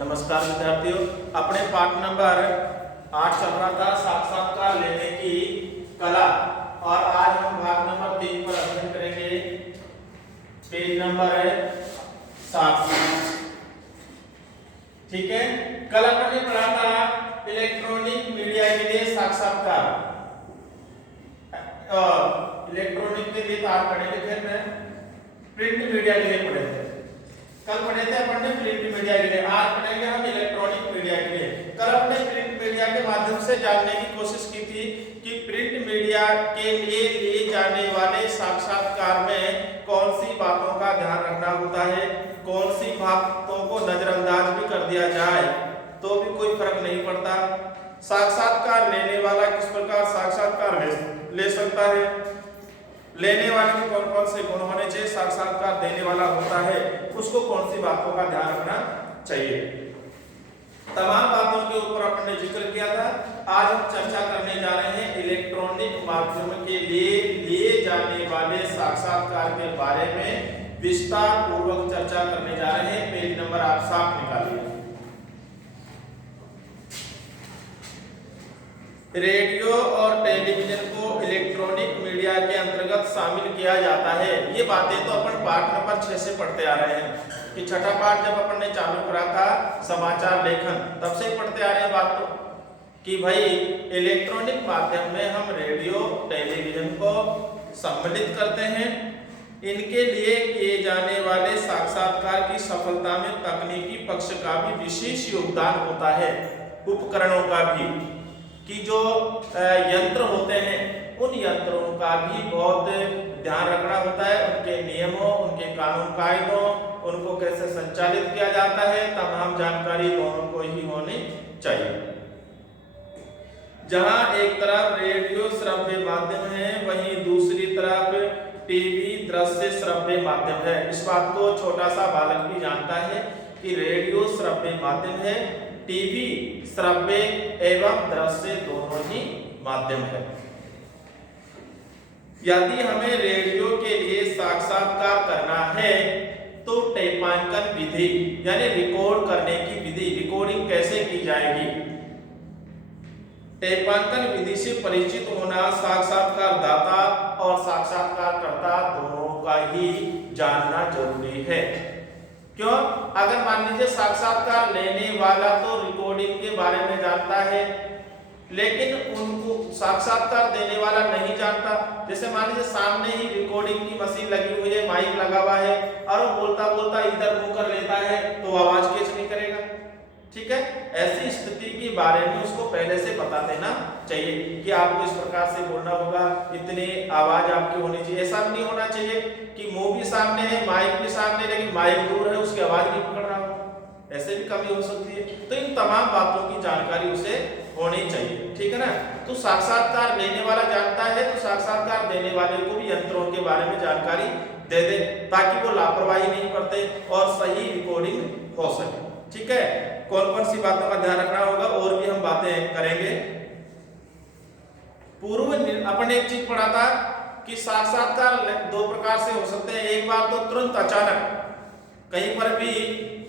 नमस्कार विद्यार्थियों, अपने पाठ नंबर 8 चल रहा था साक्षात्कार लेने की कला और आज हम भाग नंबर 3 पर अध्ययन करेंगे। पेज नंबर है 7। ठीक है, कल अपने पढ़ा था इलेक्ट्रॉनिक मीडिया के लिए साक्षात्कार। इलेक्ट्रॉनिक के लिए आप पढ़ेंगे, फिर मैं प्रिंट मीडिया के लिए पढ़े थे। कल पढ़े थे अपन ने प्रिंट मीडिया के लिए, आज पढ़ेंगे हम इलेक्ट्रॉनिक मीडिया के लिए। कल अपने प्रिंट मीडिया के माध्यम से जानने की कोशिश की थी कि प्रिंट मीडिया के लिए जाने वाले साक्षात्कार में कौन सी बातों का ध्यान रखना होता है, कौन सी बातों को नजरअंदाज भी कर दिया जाए तो भी कोई फर्क नहीं पड़ता। साक्षात्कार लेने वाला किस प्रकार साक्षात्कार ले सकता है, लेने वाले के कौन कौन से गुण होने चाहिए, साक्षात्कार देने वाला होता है उसको कौन सी बातों का ध्यान रखना चाहिए, तमाम बातों के ऊपर अपन ने जिक्र किया था। आज हम चर्चा करने जा रहे हैं इलेक्ट्रॉनिक माध्यम के लिए जाने वाले साक्षात्कार के बारे में विस्तार पूर्वक चर्चा करने जा रहे हैं। पेज नंबर आप साफ निकालिए। रेडियो और टेलीविजन को इलेक्ट्रॉनिक मीडिया के अंतर्गत शामिल किया जाता है। ये बातें तो अपन पाठ नंबर 6 से पढ़ते आ रहे हैं कि छठा पाठ जब अपन ने चालू करा था समाचार लेखन, तब से ही पढ़ते आ रहे हैं बात तो कि भाई इलेक्ट्रॉनिक माध्यम में हम रेडियो टेलीविजन को सम्मिलित करते हैं। इनके लिए किए जाने वाले साक्षात्कार की सफलता में तकनीकी पक्ष का भी विशेष योगदान होता है, उपकरणों का भी, कि जो यंत्र होते हैं उन यंत्रों का भी बहुत ध्यान रखना होता है, उनके नियमों, उनके कानून कायदों, उनको कैसे संचालित किया जाता है, तमाम जानकारी दोनों को ही होनी चाहिए। जहां एक तरफ रेडियो श्रव्य माध्यम है, वहीं दूसरी तरफ टीवी दृश्य श्रव्य माध्यम है। इस बात को छोटा सा बालक भी जानता है कि रेडियो श्रव्य माध्यम है, टीवी श्रव्य एवं दृश्य दोनों ही माध्यम है। यदि हमें रेडियो के लिए साक्षात्कार करना है तो टेपांकन विधि यानी रिकॉर्ड करने की विधि, रिकॉर्डिंग कैसे की जाएगी, टेपांकन विधि से परिचित होना साक्षात्कारदाता और साक्षात्कारकर्ता दोनों का ही जानना जरूरी है। क्यों? अगर मान लीजिए साक्षात्कार लेने वाला तो रिकॉर्डिंग के बारे में जानता है, लेकिन उनको साक्षात्कार देने वाला नहीं जानता। जैसे मान लीजिए सामने ही रिकॉर्डिंग की मशीन लगी हुई है, माइक लगा हुआ है और वो बोलता बोलता इधर मुंह कर लेता है तो आवाज कैच नहीं करेगा। ठीक है, ऐसी स्थिति के बारे में उसको पहले से बता देना चाहिए कि आपको इस प्रकार से बोलना होगा, इतनी आवाज आपकी होनी चाहिए। ऐसा भी नहीं होना चाहिए कि मुंह भी सामने है, माइक भी सामने, लेकिन माइक दूर है, उसकी आवाज नहीं पकड़ रहा हो, ऐसे भी कमी हो सकती है। तो इन तमाम बातों की जानकारी उसे होनी चाहिए। ठीक है ना, तो साक्षात्कार लेने वाला जानता है तो साक्षात्कार देने वाले को भी यंत्रों के बारे में जानकारी दे दे ताकि वो लापरवाही नहीं बरते और सही रिकॉर्डिंग हो सके। ठीक है, कौन कौन सी बातों का ध्यान रखना होगा और भी हम बातें करेंगे। पूर्व अपन एक चीज पढ़ा था कि साक्षात्कार दो प्रकार से हो सकते हैं। एक बार तो तुरंत अचानक कहीं पर भी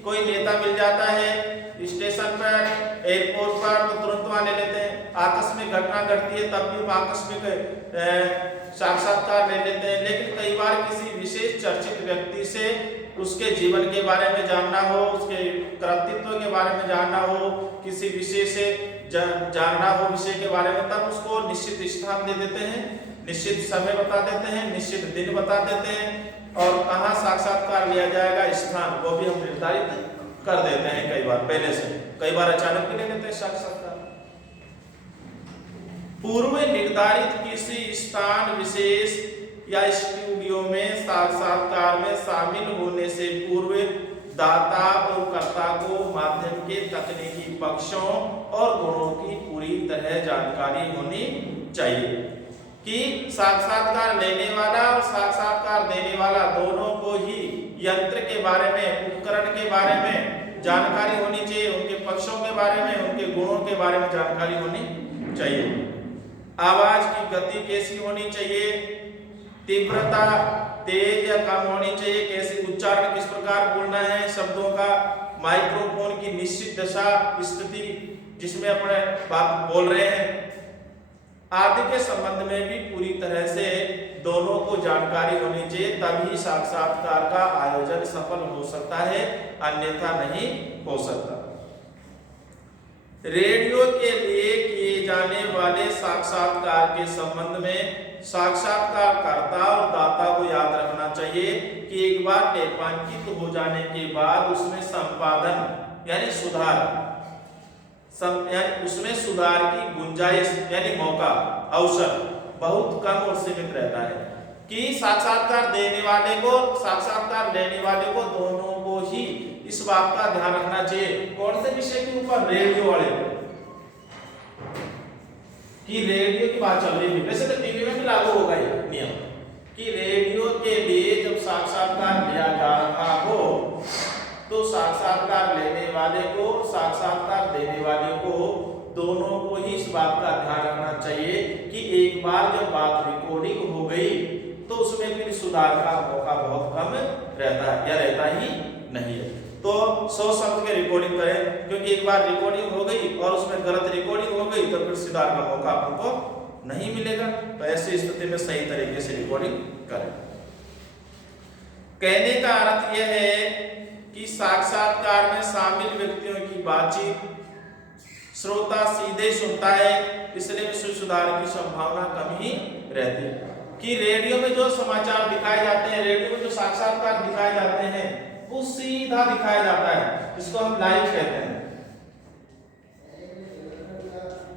कोई नेता मिल जाता है, स्टेशन पर, एयरपोर्ट पर, तो तुरंत वहां ले लेते हैं। आकस्मिक घटना घटती है तब भी आकस्मिक साक्षात्कार ले लेते हैं। लेकिन कई बार किसी विशेष चर्चित व्यक्ति से उसके जीवन के बारे में जानना हो, उसके कृतित्व के बारे में जानना हो, किसी विषय से जानना हो विषय के बारे में, तब उसको निश्चित स्थान दे देते हैं, निश्चित समय बता देते हैं, निश्चित दिन बता देते हैं और कहाँ साक्षात्कार लिया जाएगा स्थान वो भी हम निर्धारित कर देते हैं कई बार पहले से, कई बार अचानक भी ले लेते हैं साक्षात्कार। पूर्व निर्धारित किसी स्थान विशेष या स्टूडियो में साक्षात्कार में शामिल होने से पूर्व दाता और कर्ता को माध्यम के तकनीकी पक्षों और गुणों की पूरी तरह जानकारी होनी चाहिए कि साक्षात्कार लेने वाला और साक्षात्कार देने वाला दोनों को ही यंत्र के बारे में, उपकरण के बारे में जानकारी होनी चाहिए, उनके पक्षों के बारे में, उनके गुणों के बारे में जानकारी होनी चाहिए। आवाज की गति कैसी होनी चाहिए, तीव्रता तेज या कम होनी चाहिए, कैसे उच्चारण किस प्रकार बोलना है, शब्दों का माइक्रोफोन की निश्चित दशा स्थिति जिसमें अपने बात बोल रहे हैं आदि के संबंध में भी पूरी तरह से दोनों को जानकारी होनी चाहिए, तभी साक्षात्कार का आयोजन सफल हो सकता है, अन्यथा नहीं हो सकता। रेडियो के लिए किए जाने वाले साक्षात्कार के संबंध में साक्षात्कारकर्ता और दाता को याद रखना चाहिए कि एक बार टेपांकित हो जाने के बाद उसमें संपादन यानी सुधार यानी उसमें सुधार की गुंजाइश यानी मौका अवसर बहुत कम और सीमित रहता है कि साक्षात्कार देने वाले को साक्षात्कार लेने वाले को दोनों को ही इस बात का ध्यान रखना चाहिए। कौन से विषय के ऊपर? रेडियो वाले कि रेडियो की बात चल रही है, वैसे तो टीवी में भी लागू होगा ये नियम कि रेडियो के लिए जब साक्षात्कार लिया जा रहा हो तो साक्षात्कार लेने वाले को साक्षात्कार देने वाले को दोनों को ही इस बात का ध्यान रखना चाहिए कि एक बार जब बात रिकॉर्डिंग हो गई तो उसमें फिर सुधार का मौका बहुत कम रहता है या रहता ही नहीं है। तो 100 शब्द के रिकॉर्डिंग करें, क्योंकि एक बार रिकॉर्डिंग हो गई और उसमें गलत रिकॉर्डिंग हो गई तो फिर सुधार का मौका आपको नहीं मिलेगा। तो ऐसी स्थिति में सही तरीके से रिकॉर्डिंग करें। कहने का अर्थ यह है कि साक्षात्कार में शामिल व्यक्तियों की बातचीत श्रोता सीधे सुनता है, इसलिए विषय सुधार की संभावना कम ही रहती है। कि रेडियो में जो समाचार दिखाए जाते हैं, रेडियो में जो साक्षात्कार दिखाए जाते हैं वो सीधा दिखाया जाता है, इसको हम लाइव कहते हैं।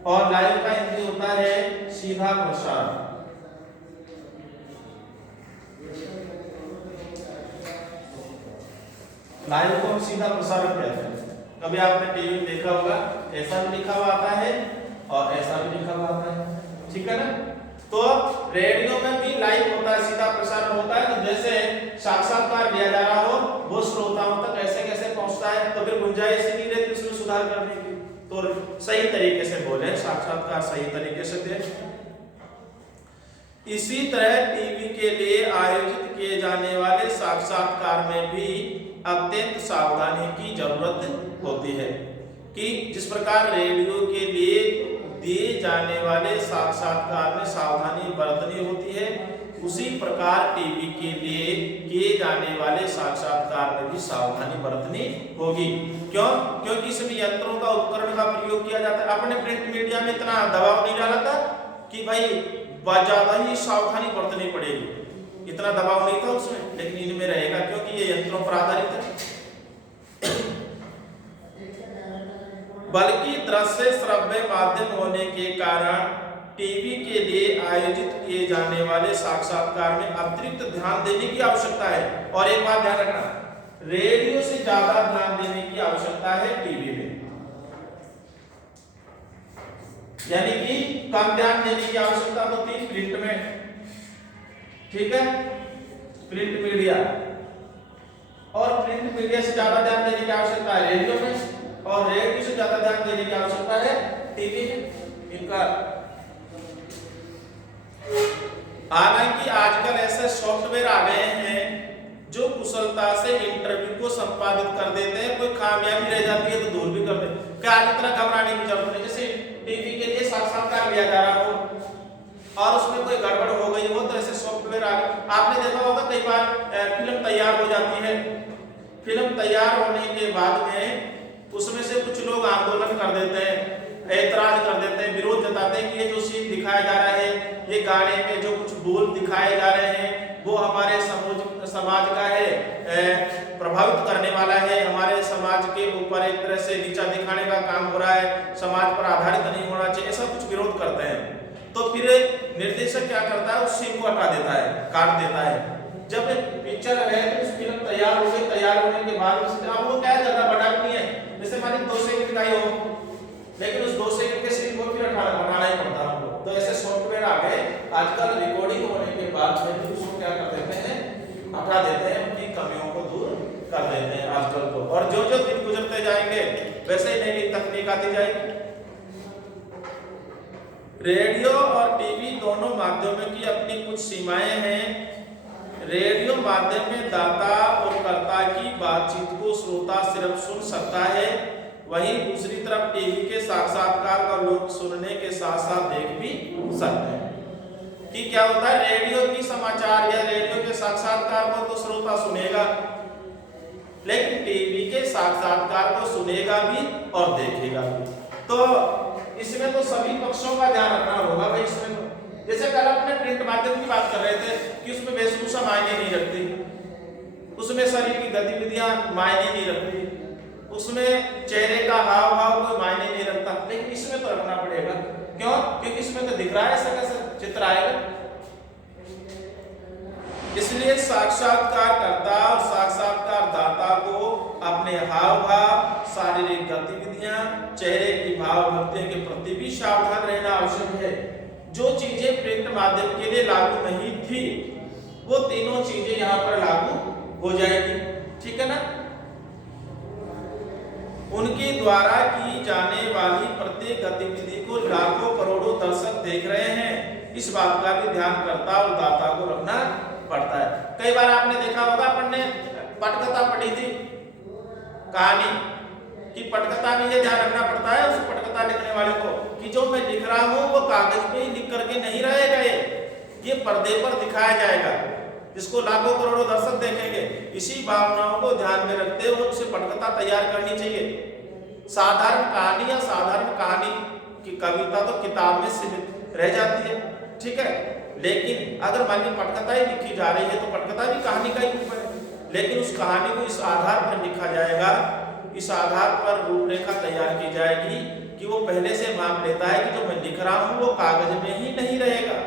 और लाइव का हिंदी होता है सीधा प्रसारण। लाइव को हम सीधा प्रसारण कहते हैं। कभी आपने टीवी में देखा होगा, ऐसा भी लिखा हुआ आता है और ऐसा भी लिखा हुआ आता है, ठीक है ना। तो रेडियो में भी लाइव होता है, सीधा प्रसारण होता है। तो जैसे साक्षात्कार दिया जा रहा हो वो श्रोताओं तक ऐसे कैसे पहुंचता है, तो फिर गुंजाइश नहीं रहती उसमें सुधार करने की। तो सही तरीके से बोले, साक्षात्कार सही तरीके से दे। इसी तरह टीवी के लिए आयोजित किए जाने वाले साक्षात्कार में भी अत्यंत सावधानी की जरूरत होती है कि जिस प्रकार रेडियो के लिए दिए जाने वाले साक्षात्कार में सावधानी बरतनी होती है, उसी प्रकार टीवी के लिए किए जाने वाले साक्षात्कार में भी सावधानी बरतनी होगी। क्यों? क्योंकि इसमें यंत्रों का उपकरण का प्रयोग किया जाता है। अपने प्रिंट मीडिया में इतना दबाव नहीं डाला था कि भाई ज्यादा ही सावधानी बरतनी पड़ेगी, इतना दबाव नहीं था उसमें, लेकिन इनमें रहेगा क्योंकि ये यंत्रों पर आधारित है। बल्कि दृश्य श्रव्य माध्यम होने के कारण टीवी के लिए आयोजित किए जाने वाले साक्षात्कार में अतिरिक्त ध्यान देने की आवश्यकता है। और एक बात ध्यान रखना, रेडियो से ज्यादा ध्यान देने की आवश्यकता है टीवी में, यानी कि कम ध्यान देने की आवश्यकता होती है प्रिंट में, ठीक है, प्रिंट मीडिया। और प्रिंट मीडिया से ज्यादा ध्यान देने की आवश्यकता है रेडियो में, और रेडियो से ज्यादा ध्यान देने की आवश्यकता है टीवी में। इनका हालांकि आजकल ऐसे सॉफ्टवेयर आ गए हैं जो कुशलता से इंटरव्यू को संपादित कर देते हैं, कोई खामियाबी रह जाती है तो दूर भी कर देते हैं। क्या आज इतना घबराने की जरूरत नहीं। जैसे टीवी के लिए साक्षात्कार लिया जा रहा हो और उसमें कोई गड़बड़ हो गई हो तो ऐसे सॉफ्टवेयर आ गए। आपने देखा होगा कई बार फिल्म तैयार हो जाती है, फिल्म तैयार होने के बाद में उसमें से कुछ लोग आंदोलन कर देते हैं, ऐतराज कर देते हैं, विरोध जताते हैं कि ये जो सीन दिखाया जा रहा है, ये गाने में जो कुछ बोल दिखाए जा रहे हैं वो हमारे समाज का है प्रभावित करने वाला है, हमारे समाज के ऊपर एक तरह से नीचा दिखाने का काम हो रहा है, समाज पर आधारित नहीं होना चाहिए, ऐसा कुछ विरोध करते हैं। तो फिर निर्देशक क्या करता है, उस सीन को हटा देता है, काट देता है। जब पिक्चर है तो उस फिल्म तैयार हो गई, तैयार होने के बाद अब वो क्या ज्यादा बड़ा नहीं है, जैसे मान लीजिए 2 सेकंड का ही हो, लेकिन उस 2 सेकंड के सीन को फिर हटाना ही पड़ता है। तो ऐसे सॉफ्टवेयर आ गए आजकल, रिकॉर्डिंग होने के बाद में उसको क्या कर देते हैं, हटा देते हैं, अपनी कमियों को दूर कर देते हैं आजकल तो। और जो जो दिन गुजरते जाएंगे वैसे ही नई नई तकनीक आती जाएगी। रेडियो और टीवी दोनों माध्यमों की अपनी कुछ सीमाएं हैं, रेडियो माध्यम में दाता और कर्ता की बातचीत को श्रोता सिर्फ सुन सकता है, वहीं दूसरी तरफ टीवी के साक्षात्कार का लोग सुनने के साथ साथ देख भी सकते हैं। कि क्या होता है, रेडियो की समाचार या रेडियो के साक्षात्कार को तो श्रोता सुनेगा, लेकिन टीवी के साक्षात्कार को सुनेगा भी और देखेगा भी। तो इसमें तो सभी पक्षों का ध्यान रखना होगा भाई। इसमें जैसे कल अपने प्रिंट माध्यम की बात कर रहे थे कि उसमें वेशभूषा मायने नहीं रखती, उसमें शरीर की गतिविधियां मायने नहीं रखती, उसमें चेहरे का हाव भाव कोई मायने नहीं रखता, लेकिन इसमें तो रखना पड़ेगा। क्यों? क्योंकि इसमें तो दिख रहा है, ऐसा कैसे चित्र आएगा। इसलिए साक्षात्कारकर्ता और साक्षात्कारदाता को अपने हाव भाव, शारीरिक गतिविधियां, चेहरे की भाव भक्तियों के प्रति भी सावधान रहना आवश्यक है। जो चीजें प्रिंट माध्यम के लिए लागू नहीं थी, वो तीनों चीजें यहाँ पर लागू हो जाएगी। ठीक है ना? उनके द्वारा की जाने वाली प्रत्येक गतिविधि को लाखों करोड़ों दर्शक देख रहे हैं, इस बात का भी ध्यान कर्ता और दाता को रखना पड़ता है। कई बार आपने देखा होगा, अपन ने पटकथा पढ़ी थी, कहानी कि पटकथा में ये ध्यान रखना पड़ता है उस पटकथा लिखने वाले को कि जो मैं लिख रहा हूं वो कागज पे ही लिख करके नहीं रहेगा, ये पर्दे पर दिखाया जाएगा, जिसको लाखों करोड़ों दर्शक देखेंगे। इसी भावनाओं को ध्यान में रखते हुए उसे पटकथा तैयार करनी चाहिए। साधारण कहानी या साधारण कहानी की कविता तो किताब में सीमित रह जाती है, ठीक है, लेकिन अगर मान लीजिए पटकथा ही लिखी जा रही है तो पटकथा भी कहानी का ही रूप है, लेकिन उस कहानी को इस आधार पर लिखा जाएगा, इस आधार पर रूपरेखा तैयार की जाएगी कि वो पहले से मान लेता है कि जो मैं लिख रहा हूं वो कागज में ही नहीं रहेगा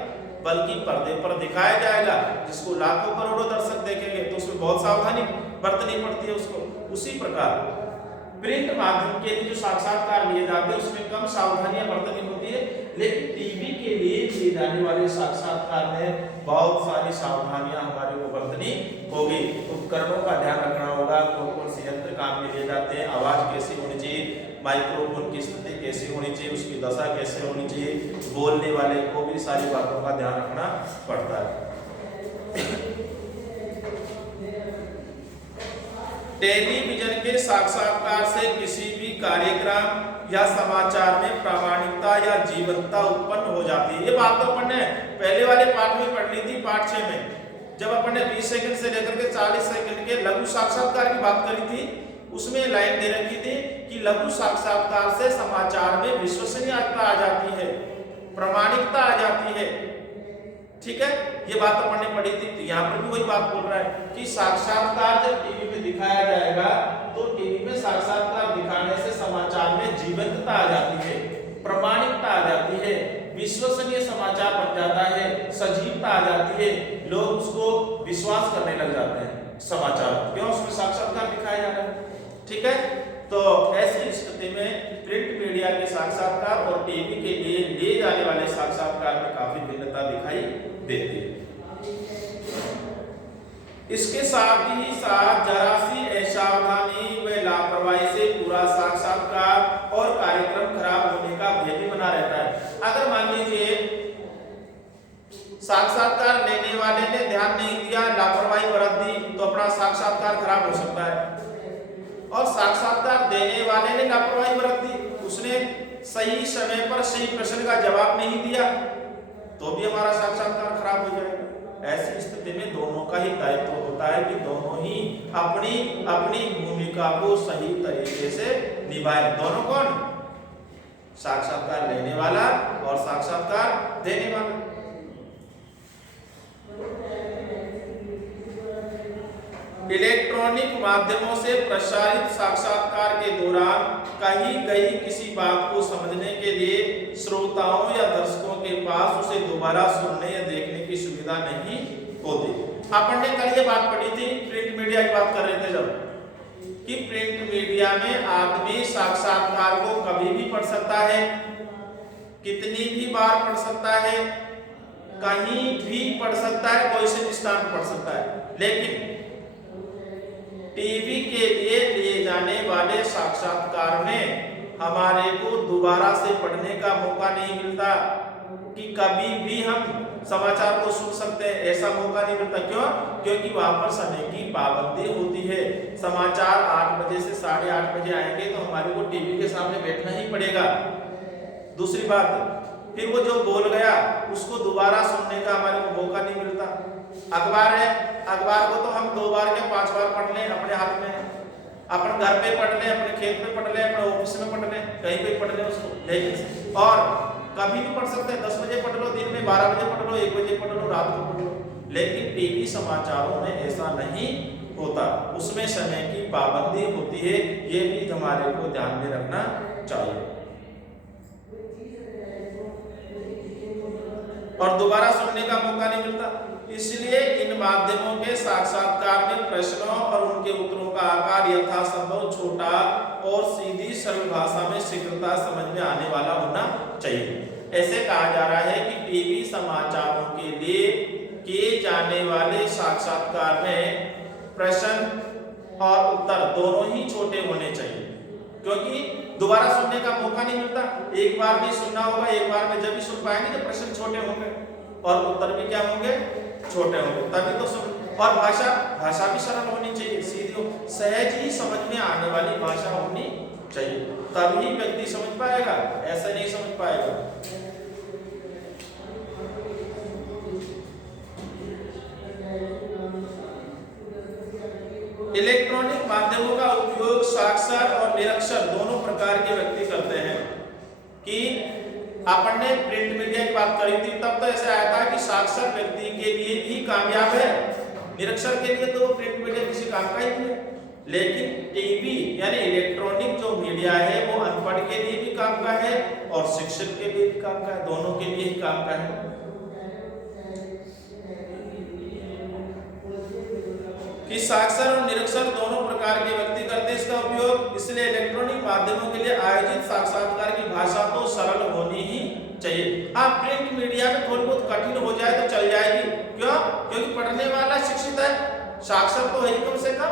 बल्कि पर्दे पर दिखाया जाएगा, जिसको लाखों करोड़ों दर्शक देखेंगे। तो उसमें बहुत सावधानी बरतनी पड़ती है उसको। उसी प्रकार प्रिंट माध्यम के लिए जो साक्षात्कार लिए जाते हैं उसमें कम सावधानियां बरतनी होती है, लेकिन टीवी के लिए लिए जाने वाले साक्षात्कार में बहुत सारी सावधानियां हमारे को बरतनी होगी। उपकरणों का ध्यान रखना होगा, कौन कौन से यंत्र काम में लिए जाते हैं, आवाज कैसी होनी चाहिए, माइक्रोफोन की स्थिति कैसी होनी चाहिए, उसकी दशा कैसे होनी चाहिए, बोलने वाले को भी सारी बातों का ध्यान रखना पड़ता है। टेलीविजन के साक्षात्कार से किसी भी कार्यक्रम या समाचार में प्रामाणिकता या जीवंतता उत्पन्न हो जाती है। ये बात तो अपन ने पहले वाले पाठ में पढ़ ली थी, पाठ 6 में, जब अपन ने 20 सेकंड से लेकर के 40 सेकंड के लघु साक्षात्कार की बात करी थी। उसमें लाइन दे रखी थी कि लघु साक्षात्कार से समाचार में विश्वसनीयता आ जाती है, प्रामाणिकता आ जाती है, ठीक है, ये बात अपन ने पढ़ी थी। यहाँ पर भी वही बात बोल रहा है कि साक्षात्कार जब टीवी में दिखाया जाएगा तो टीवी में साक्षात्कार दिखाने से समाचार में जीवंतता आ जाती है, प्रामाणिकता आ जाती है, विश्वसनीय समाचार बन जाता है, सजीवता आ जाती है, लोग उसको विश्वास करने लग जाते हैं समाचार, क्यों? उसमें साक्षात्कार दिखाया जा रहा है। ठीक है, तो ऐसी स्थिति में प्रिंट मीडिया के साक्षात्कार और टीवी के लिए लिए जाने वाले साक्षात्कार में काफी भिन्नता दिखाई देती है। इसके साथ ही साथ जरा सी असावधानी व लापरवाही से पूरा साक्षात्कार और कार्यक्रम खराब होने का भय भी बना रहता है। अगर मान लीजिए साक्षात्कार लेने वाले ने ध्यान नहीं दिया, लापरवाही बरत दी, तो अपना साक्षात्कार खराब हो सकता है। और साक्षात्कार देने वाले ने लापरवाही बरत दी, उसने सही समय पर सही प्रश्न का जवाब नहीं दिया, तो भी हमारा साक्षात्कार खराब हो जाएगा। ऐसी स्थिति में दोनों का ही दायित्व होता है कि दोनों ही अपनी अपनी भूमिका को सही तरीके से निभाएं। दोनों कौन? साक्षात्कार लेने वाला और साक्षात्कार देने वाला। इलेक्ट्रॉनिक माध्यमों से प्रसारित साक्षात्कार के दौरान कही गई किसी बात को समझने के लिए श्रोताओं या दर्शकों के पास उसे दोबारा सुनने या देखने की सुविधा नहीं होती। अपन ने कल ये बात पढ़ी थी, प्रिंट मीडिया की बात कर रहे थे जब, कि प्रिंट मीडिया में आदमी साक्षात्कार को कभी भी पढ़ सकता है, कितनी भी बार पढ़ सकता है, कहीं भी पढ़ सकता है, कोई से स्थान पढ़ सकता है, लेकिन टीवी के लिए जाने वाले साक्षात्कार में हमारे को दोबारा से पढ़ने का मौका नहीं मिलता कि कभी भी हम समाचार को सुन सकते हैं, ऐसा मौका नहीं मिलता। क्यों? क्योंकि वहां पर समय की पाबंदी होती है। समाचार 8 बजे से 8:30 बजे आएंगे तो हमारे को टीवी के सामने बैठना ही पड़ेगा। दूसरी बात, फिर वो जो बोल गया उसको दोबारा सुनने का हमारे को मौका नहीं मिलता। अखबार है, अखबार को तो हम 2 बार या 5 बार पढ़ लें, अपने हाथ में है। अपन घर पे पढ़ लें, अपने खेत में पढ़ लें, अपने ऑफिस में पढ़ लें, कहीं पे पढ़ लें उसको, लेकिन और कभी भी पढ़ सकते हैं। 10 बजे पढ़ लो, दिन में 12 बजे पढ़ लो, 1 बजे पढ़ लो, रात को पढ़ लो। लेकिन टीवी समाचारों में ऐसा नहीं होता, उसमें समय की पाबंदी होती है। ये भी हमारे को ध्यान में रखना चाहिए। और दोबारा सुनने का मौका नहीं मिलता, इसलिए इन माध्यमों के साक्षात्कार में प्रश्नों और उनके उत्तरों का आकार यथासंभव छोटा और सीधी सरल भाषा में शीघ्रता समझ में आने वाला होना चाहिए। ऐसे कहा जा रहा है कि टीवी समाचारों के लिए किए जाने वाले साक्षात्कार में प्रश्न और उत्तर दोनों ही छोटे होने चाहिए, क्योंकि दोबारा सुनने का मौका नहीं मिलता। एक बार भी सुनना होगा, एक बार में जब भी सुन पाएंगे जब प्रश्न छोटे होंगे और उत्तर भी क्या होंगे, छोटे होंगे, तभी तो सुन। और भाषा भी सरल होनी चाहिए, सीधी, सहज ही समझ में आने वाली भाषा होनी चाहिए, तभी व्यक्ति समझ पाएगा, ऐसा नहीं समझ पाएगा। इलेक्ट्रॉनिक माध्यमों का उपयोग साक्षर और निरक्षर दोनों प्रकार के व्यक्ति करते हैं। कि अपन ने प्रिंट मीडिया की बात करी थी, तब तो ऐसा आया था कि साक्षर व्यक्ति के लिए भी कामयाब है, निरक्षर के लिए तो प्रिंट मीडिया किसी काम का ही नहीं है। लेकिन टीवी यानी इलेक्ट्रॉनिक जो मीडिया है वो अनपढ़ के लिए भी काम का है और शिक्षक के लिए भी काम का है, दोनों के लिए ही काम का है। कि साक्षर और निरक्षर दोनों प्रकार के व्यक्ति करते हैं इसका उपयोग, इसलिए इलेक्ट्रॉनिक माध्यमों के लिए आयोजित साक्षात्कार की भाषा तो सरल होनी ही चाहिए। हाँ, प्रिंट मीडिया में थोड़ी बहुत कठिन हो जाए तो चल जाएगी। क्यों? क्योंकि पढ़ने वाला शिक्षित है, साक्षर तो है ही, कम से कम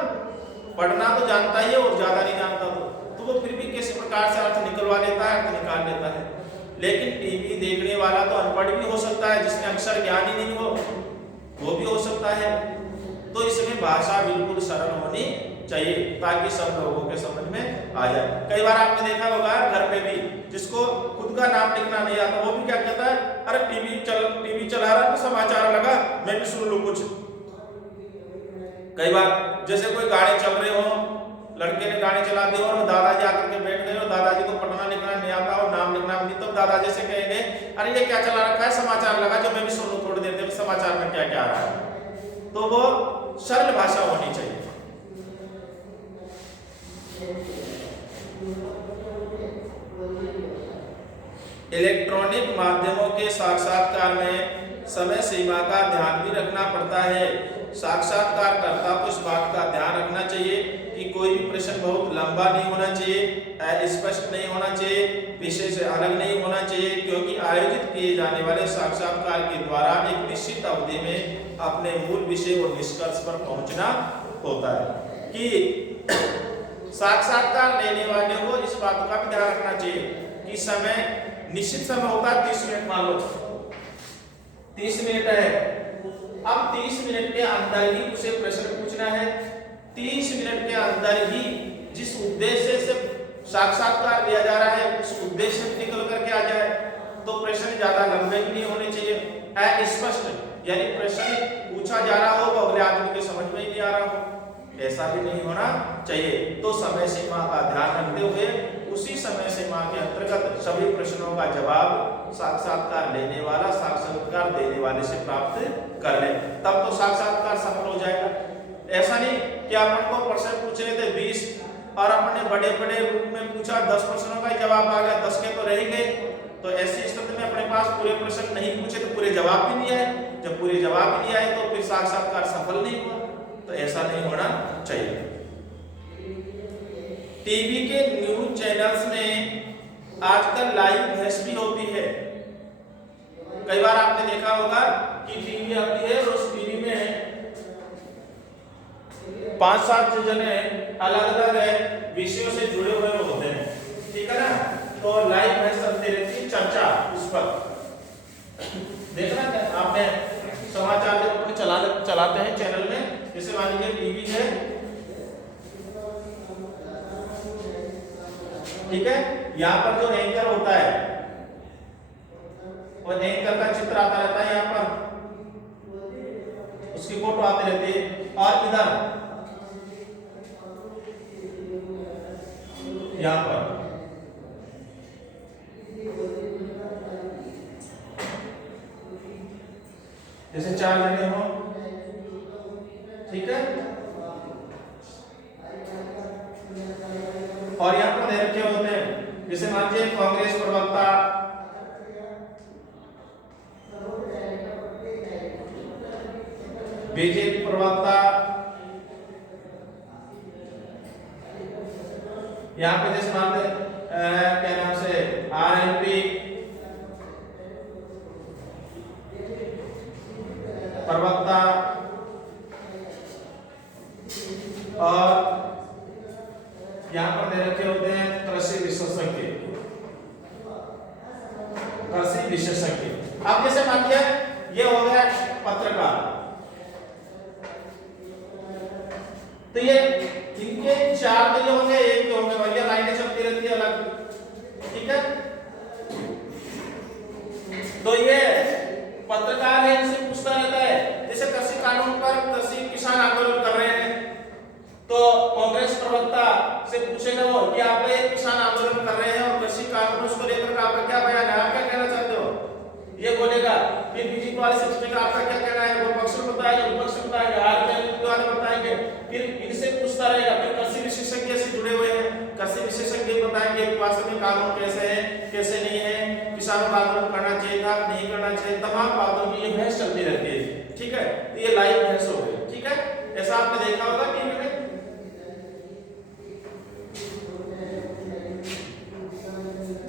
पढ़ना तो जानता ही है और ज्यादा नहीं जानता तो वो फिर भी किसी प्रकार से अर्थ निकलवा लेता है, अर्थ निकाल लेता है। लेकिन टीवी देखने वाला तो अनपढ़ भी हो सकता है, जिसमें अक्षर ज्ञान ही नहीं हो, वो भी हो सकता है। तो इसमें भाषा बिल्कुल सरल होनी चाहिए ताकि सब लोगों के समझ में आ जाए। कई बार आपने देखा होगा घर पे भी, जिसको खुद का नाम लिखना नहीं आता वो भी क्या कहता है, अरे टीवी चला रहा तो समाचार लगा, मैं भी सुन लूं कुछ। कई बार जैसे कोई गाने चल रहे हो, लड़के ने गाने चला दिए और दादाजी आकर के बैठ गए और दादाजी को पढ़ना लिखना नहीं आता और नाम लिखना नहीं, तो दादाजी से कहेंगे अरे ये क्या चला रखा है, समाचार लगा जो मैं भी सुन लूं थोड़ी देर में, समाचार में क्या क्या आ रहा है। तो वो सरल भाषा होनी चाहिए। इलेक्ट्रॉनिक माध्यमों के साक्षात्कार में समय सीमा का ध्यान भी रखना पड़ता है। साक्षात्कारकर्ता को इस बात का ध्यान रखना चाहिए कि कोई भी प्रश्न बहुत लंबा नहीं होना चाहिए, स्पष्ट नहीं होना चाहिए, विषय से अलग नहीं होना चाहिए, क्योंकि आयोजित किए जाने वाले साक्षात्कार के द्वारा एक निश्चित अवधि में अपने मूल विषय और निष्कर्ष पर पहुंचना होता है। कि साक्षात्कार लेने वाले को इस बात का भी ध्यान रखना चाहिए कि समय निश्चित समय होता है 30 मिनट, मान लो 30 मिनट है। अब 30 मिनट के अंदर ही उसे प्रश्न पूछना है, 30 मिनट के अंदर ही जिस उद्देश्य से साक्षात्कार लिया जा रहा है उस उद्देश्य से निकल करके आ जाए। तो प्रश्न ज्यादा लंबे भी नहीं होने चाहिए, स्पष्ट यानी प्रश्न पूछा जा रहा हो वो अगले आदमी के समझ में ही नहीं आ रहा हो, ऐसा भी नहीं होना चाहिए। तो समय सीमा का ध्यान रखते हुए उसी समय सीमा के अंतर्गत सभी प्रश्नों का जवाब साक्षात्कार लेने वाला साक्षात्कार देने वाले से प्राप्त कर ले, तब तो साक्षात्कार सफल हो जाएगा। ऐसा नहीं कि अपन को प्रश्न पूछ रहे थे 20 और अपन ने बड़े बड़े रूप में पूछा, 10 प्रश्नों का जवाब आ गया, 10 के तो रह गए। तो ऐसी स्थिति में अपने पास पूरे प्रश्न नहीं पूछे तो पूरे जवाब भी नहीं आए, जब पूरे जवाब भी नहीं आए तो फिर साक्षात्कार सफल नहीं हुआ। तो ऐसा नहीं होना चाहिए। टीवी के न्यूज चैनल्स में आजकल लाइव बहस भी होती है। कई बार आपने देखा होगा कि टीवी आती है और उस टीवी में 5-7 जने अलग-अलग विषयों से जुड़े हुए होते हैं, ठीक है ना। तो लाइव बहस चलती रहती है, चर्चा उस पर देखना आपने जैसे मान लीजिए टीवी है, ठीक है, यहाँ पर जो एंकर होता है और एंकर का चित्र आता रहता है, यहाँ पर उसकी फोटो आती रहती है, और इधर यहाँ पर जैसे 4 जने हो, ठीक है, और यहाँ पर दे रखे होते हैं, जैसे मान लीजिए कांग्रेस प्रवक्ता, बीजेपी प्रवक्ता, यहाँ पे जैसे मान लीजिए क्या नाम से आरएलपी प्रवक्ता, और यहाँ पर दे रखे होते हैं कृषि विशेषज्ञ, कृषि विशेषज्ञ। अब जैसे मान लिया ये हो गया पत्रकार, तो ये इनके 4 जो होंगे, एक जो होंगे भैया लाइनें चलती रहती है अलग, ठीक है, तो ये पत्रकार है, इनसे पूछता रहता है, जैसे कृषि कानून पर कृषि किसान आंदोलन कर रहे हैं, तो कांग्रेस प्रवक्ता से पूछेगा वो कि आप ये किसान आंदोलन कर रहे हैं और कृषि कानून उसको लेकर आपका क्या बयान है, आप क्या कहना चाहते हो, ये बोलेगा। फिर बीजेपी वाले से पूछेगा आपका क्या कहना है, वो पक्ष में बताएगा, विपक्ष में बताएगा, आरजेडी वाले बताएंगे, फिर इनसे पूछता रहेगा। फिर कृषि विशेषज्ञ से जुड़े हुए हैं, कृषि विशेषज्ञ बताएंगे कि वास्तव में कानून कैसे है, कैसे नहीं है, किसानों का आंदोलन करना चाहिए था, नहीं करना चाहिए, तमाम बातों की ये बहस चलती रहती है, ठीक है, तो ये लाइव बहस हो गई, ठीक है, ऐसा आपने देखा होगा टीवी में।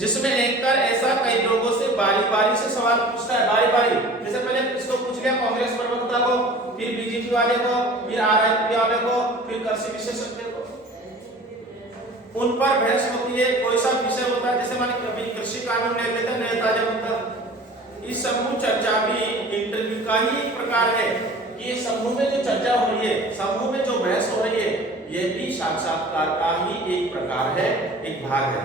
जिसमें एंकर ऐसा कई लोगों से बारी-बारी से सवाल पूछता है, बारी-बारी, जैसे पहले इसको पूछ लिया कांग्रेस प्रवक्ता को, फिर बीजेपी वाले को, फिर आरएलपी वाले को, फिर कृषि विशेषज्ञ को, उन पर बहस होती है। कोई सा विषय होता है, जैसे माने कभी कृषि कानून ले लेते हैं, नया ताजा मुद्दा, इस समूह चर्चा भी इंटरव्यू का ही एक प्रकार है। ये समूह में जो चर्चा हो रही है, समूह में जो बहस हो रही है, ये भी साक्षात्कार का ही एक प्रकार है, एक भाग है।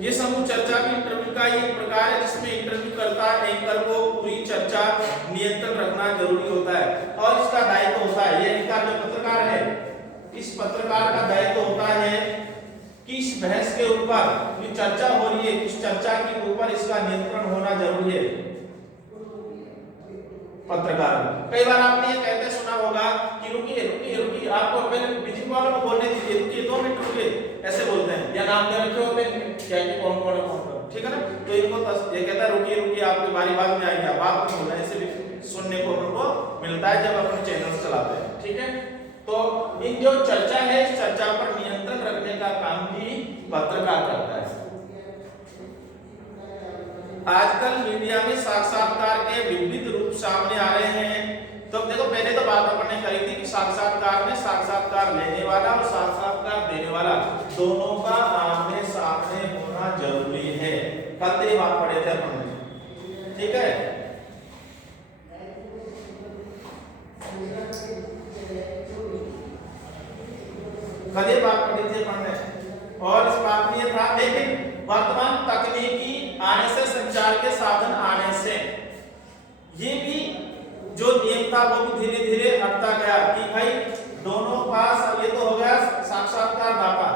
ये समूह चर्चा भी इंटरव्यू का ही एक प्रकार है, जिसमें इंटरव्यू करता एंकर को पूरी चर्चा नियंत्रण रखना जरूरी होता है, और इसका दायित्व होता है, ये इनका जो पत्रकार है, इस पत्रकार का दायित्व होता है कि इस बहस के ऊपर जो चर्चा हो रही है, उस चर्चा के ऊपर इसका नियंत्रण होना जरूरी है। पत्रकार कई बार आपने ये कहते सुना होगा कि रुकिए रुकिए रुकिए, आपको पहले बीजेपी वालों को बोलने दीजिए, रुकिए 2 मिनट रुकिए, ऐसे बोलते हैं, या नाम दे रखे होते हैं क्या कि कौन कौन है कौन कौन, ठीक है ना, तो इनको ये कहता है रुकिए रुकिए, आपकी बारी बाद में आएगी, आप बात में बोलना, ऐसे भी सुनने को उनको मिलता है जब अपने चैनल चलाते हैं, ठीक है। तो इन जो चर्चा है, इस चर्चा पर नियंत्रण रखने का काम भी पत्रकार करता है। आजकल मीडिया में साक्षात्कार के विविध रूप सामने आ रहे हैं। तो देखो पहले तो बात अपन ने करी थी कि साक्षात्कार में साक्षात्कार लेने वाला और साक्षात्कार देने वाला दोनों का आमने सामने होना जरूरी है। कल ये बात पढ़े थे अपन ने, ठीक है। कल ये बात पढ़ी थी अपन ने, और इस बात में ये था, लेकिन वर्तमान तकनीकी आने से, संचार के साधन आने से ये भी जो नियम था वो भी धीरे धीरे हटता गया कि भाई दोनों पास, अब ये तो हो गया साक्षात्कार दाता,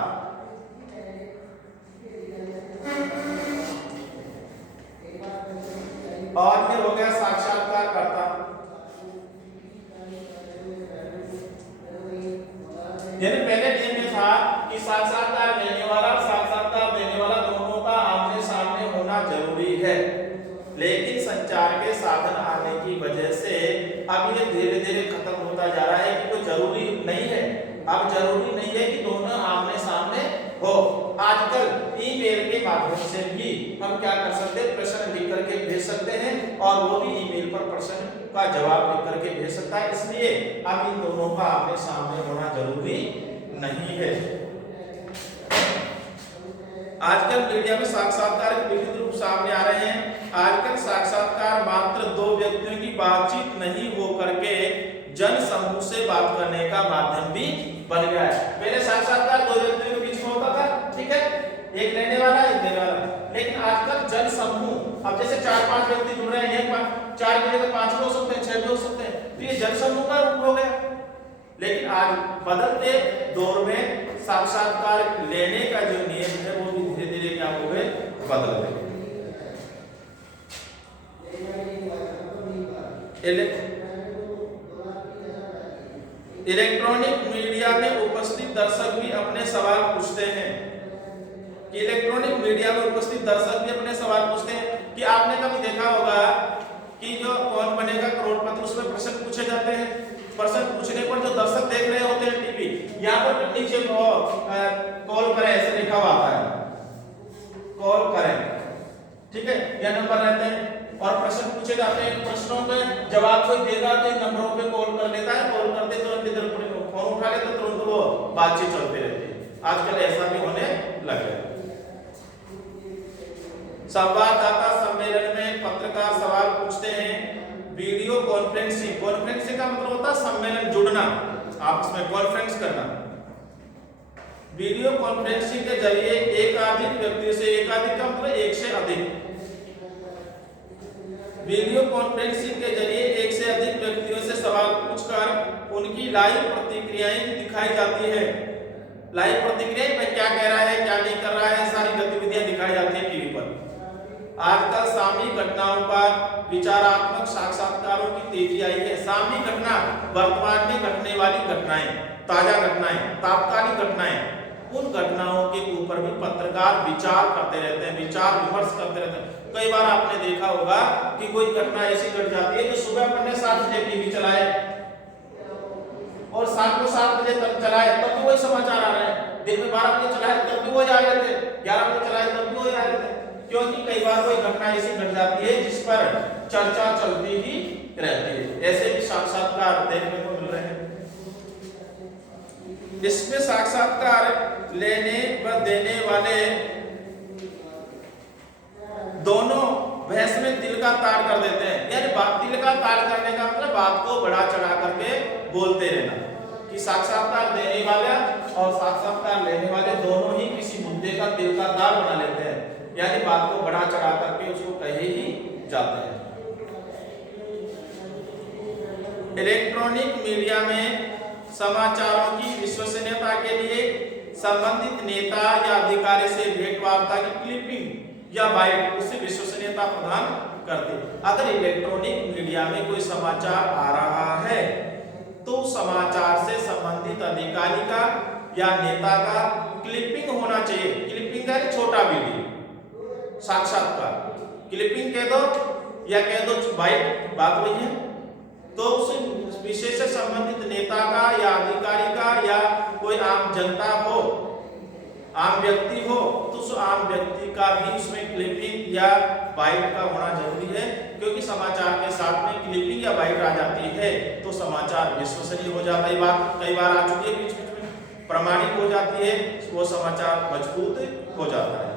और ये हो गया साक्षात्कारकर्ता। यानी पहले नियम में था कि साक्षात्कार लेने वाला और साक्षात्कार देने वाला दोनों का आमने सामने होना जरूरी है, लेकिन संचार के साधन आने की वजह से अब ये धीरे धीरे खत्म होता जा रहा है कि कोई जरूरी नहीं है। अब जरूरी नहीं है कि दोनों आमने सामने हो। आजकल ईमेल के माध्यम से भी हम क्या कर सकते हैं, प्रश्न लिख करके भेज सकते हैं, और वो भी ईमेल पर प्रश्न का जवाब लिख करके भेज सकता है। इसलिए अब इन दोनों का आमने सामने होना जरूरी नहीं है। आजकल मीडिया में साक्षात्कार के विविध रूप सामने आ रहे हैं। आजकल साक्षात्कार मात्र दो व्यक्तियों की बातचीत नहीं हो करके जन समूह से बात करने का माध्यम भी बन गया है। पहले साक्षात्कार दो व्यक्तियों के बीच में होता था, ठीक है, एक लेने वाला एक देने वाला, लेकिन आजकल जन समूह, अब जैसे 4-5 व्यक्ति जुड़ रहे हैं, 4 के जगह 5 भी हो सकते हैं, 6 भी हो सकते हैं, तो ये जन समूह का रूप हो गया। लेकिन आज बदलते दौर में साक्षात्कार लेने का जो नियम है वो भी धीरे धीरे क्या हो गए, बदल गए। इलेक्ट्रॉनिक मीडिया में उपस्थित दर्शक भी अपने सवाल पूछते हैं। इलेक्ट्रॉनिक मीडिया में उपस्थित दर्शक भी अपने सवाल पूछते हैं कि आपने कभी देखा होगा कि जो कौन बनेगा करोड़पति उसमें प्रश्न पूछे जाते हैं। प्रश्न पूछने पर जो दर्शक देख रहे होते हैं टीवी, यहाँ पर नीचे कॉल करें ऐसे लिखा हुआ आता है, कॉल करें, ठीक है, यह नंबर रहते हैं और प्रश्न पूछे जाते हैं। प्रश्नों के जवाब कोई देगा तो इन नंबरों पे कॉल कर लेता है, कॉल करते तो इधर फोन उठा लेते तुरंत वो बातचीत चलती रहती है। आजकल ऐसा भी होने लग गया। संवाददाता सम्मेलन में पत्रकार सवाल पूछते हैं। वीडियो कॉन्फ्रेंसिंग, कॉन्फ्रेंसिंग का मतलब होता है सम्मेलन, जुड़ना, आपस में कॉन्फ्रेंस करना। वीडियो कॉन्फ्रेंसिंग के जरिए एकाधिक व्यक्तियों से, एकाधिक का मतलब एक से अधिक, वीडियो कॉन्फ्रेंसिंग के जरिए एक से अधिक व्यक्तियों से सवाल पूछकर उनकी लाइव प्रतिक्रियाएं दिखाई जाती है। लाइव प्रतिक्रिया में क्या कह रहा है, क्या नहीं कर रहा है, सारी गतिविधियां दिखाई जाती है टीवी पर। आजकल सामयिक घटनाओं पर विचारात्मक साक्षात्कारों की तेजी आई है। सामयिक घटना, वर्तमान में घटने वाली घटनाएं, ताजा घटनाएं, तात्कालिक घटनाएं, उन घटनाओं के ऊपर भी पत्रकार विचार करते रहते हैं, विचार विमर्श करते रहते हैं। कई बार आपने देखा होगा कि कोई घटना ऐसी घट जाती है कि सुबह अपने 7 बजे टीवी चलाए और 7 को 7 बजे तक चलाए तब भी वही समाचार आ रहे हैं, दिन में 12 बजे चलाए तब भी वही आ रहे थे, 11 बजे चलाए तब भी वही आ रहे थे, क्योंकि कई बार कोई घटना ऐसी घट जाती है जिस पर चर्चा चलती ही रहती है। ऐसे भी साक्षात्कार देखने को मिल रहे हैं। इसमें साक्षात्कार लेने व देने वाले दोनों बहस में तिल का ताड़ कर देते हैं। यानी तिल का ताड़ करने का मतलब बात को बढ़ा चढ़ा करके बोलते रहना कि साक्षात्कार देने वाले और साक्षात्कार लेने वाले दोनों ही किसी मुद्दे का तिल का ताड़ बना लेते हैं, यानी बात को बढ़ा चढ़ा करके उसको कहे ही जाते हैं। इलेक्ट्रॉनिक मीडिया में समाचारों की विश्वसनीयता के लिए संबंधित नेता या अधिकारी से भेंट वार्ता की क्लिपिंग या बाइट उससे विश्वसनीयता प्रदान करते। अगर इलेक्ट्रॉनिक मीडिया में कोई समाचार आ रहा है तो समाचार से संबंधित अधिकारी का या नेता का क्लिपिंग होना चाहिए। क्लिपिंग का छोटा वीडियो, साक्षात्कार, क्लिपिंग कह दो या कह दो बाइट, बात वही है। तो उस विषय से संबंधित नेता का या अधिकारी का या कोई आम जनता हो, आम व्यक्ति हो, तो उस आम व्यक्ति का भी उसमें क्लिपिंग या बाइट का होना जरूरी है, क्योंकि समाचार के साथ में क्लिपिंग या बाइट आ जाती है तो समाचार विश्वसनीय हो जाता है। बात कई बार आ चुकी है, बीच बीच में प्रमाणित हो जाती है, वो समाचार मजबूत हो जाता है।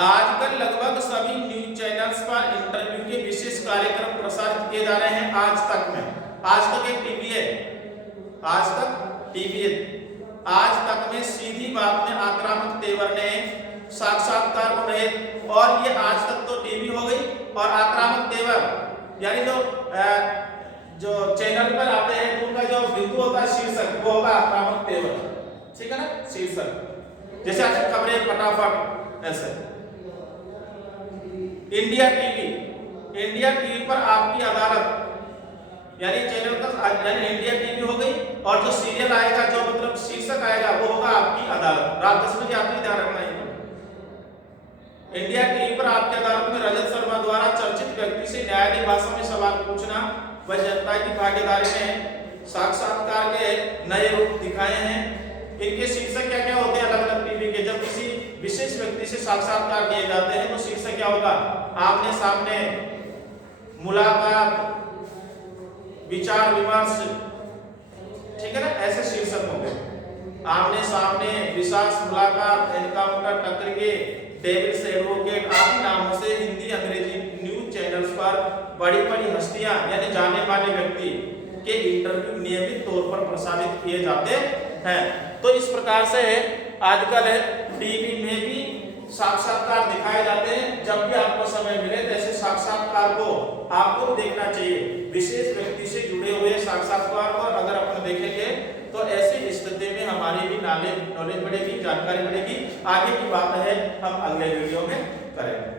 आजकल लगभग सभी न्यूज चैनल्स पर इंटरव्यू के विशेष कार्यक्रम प्रसारित किए जा रहे हैं। आज तक में, आज तक एक टीवी है, आज तक टीवी है, आज तक में सीधी बात में आक्रामक तेवर ने साक्षात्कार को रहे, और ये आज तक तो टीवी हो गई, और आक्रामक तेवर यानी जो चैनल पर आते हैं उनका जो बिंदु होता है शीर्षक, वो होगा आक्रामक तेवर, ठीक है ना, शीर्षक। जैसे आज खबरें फटाफट ऐसे। इंडिया टीवी पर आपकी अदालत, यानी चैनल का यानी इंडिया टीवी हो गई, और जो सीरियल आएगा, जो मतलब शीर्षक आएगा, वो होगा आपकी अदालत। रात 10 बजे आपको ध्यान रखना है। इंडिया टीवी पर आपकी अदालत में रजत शर्मा द्वारा चर्चित व्यक्ति से न्यायालयीय भाषा में सवाल पूछना व जनता की भागीदारी में साक्षात्कार के नए रूप दिखाए हैं। इनके शीर्षक क्या क्या होते हैं अलग अलग टीवी के। जब किसी विशेष व्यक्ति से साक्षात्कार किए जाते हैं तो शीर्षक क्या होगा, आमने सामने, मुलाकात, विचार विमर्श, ठीक है ना, ऐसे शीर्षक होंगे। आमने सामने, विशाल मुलाकात, एनकाउंटर, टक्कर के, डेविल्स एडवोकेट आदि नामों से हिंदी अंग्रेजी न्यूज चैनल्स पर बड़ी बड़ी हस्तियां यानी जाने माने व्यक्ति के इंटरव्यू नियमित तौर पर प्रसारित किए जाते हैं। तो इस प्रकार से आजकल टीवी में भी साक्षात्कार दिखाए जाते हैं। जब भी आपको समय मिले तो ऐसे साक्षात्कार को आपको देखना चाहिए। विशेष व्यक्ति से जुड़े हुए साक्षात्कार को अगर अपन देखेंगे तो ऐसी स्थिति में हमारी भी नॉलेज बढ़ेगी, जानकारी बढ़ेगी। आगे की बात है हम अगले वीडियो में करेंगे।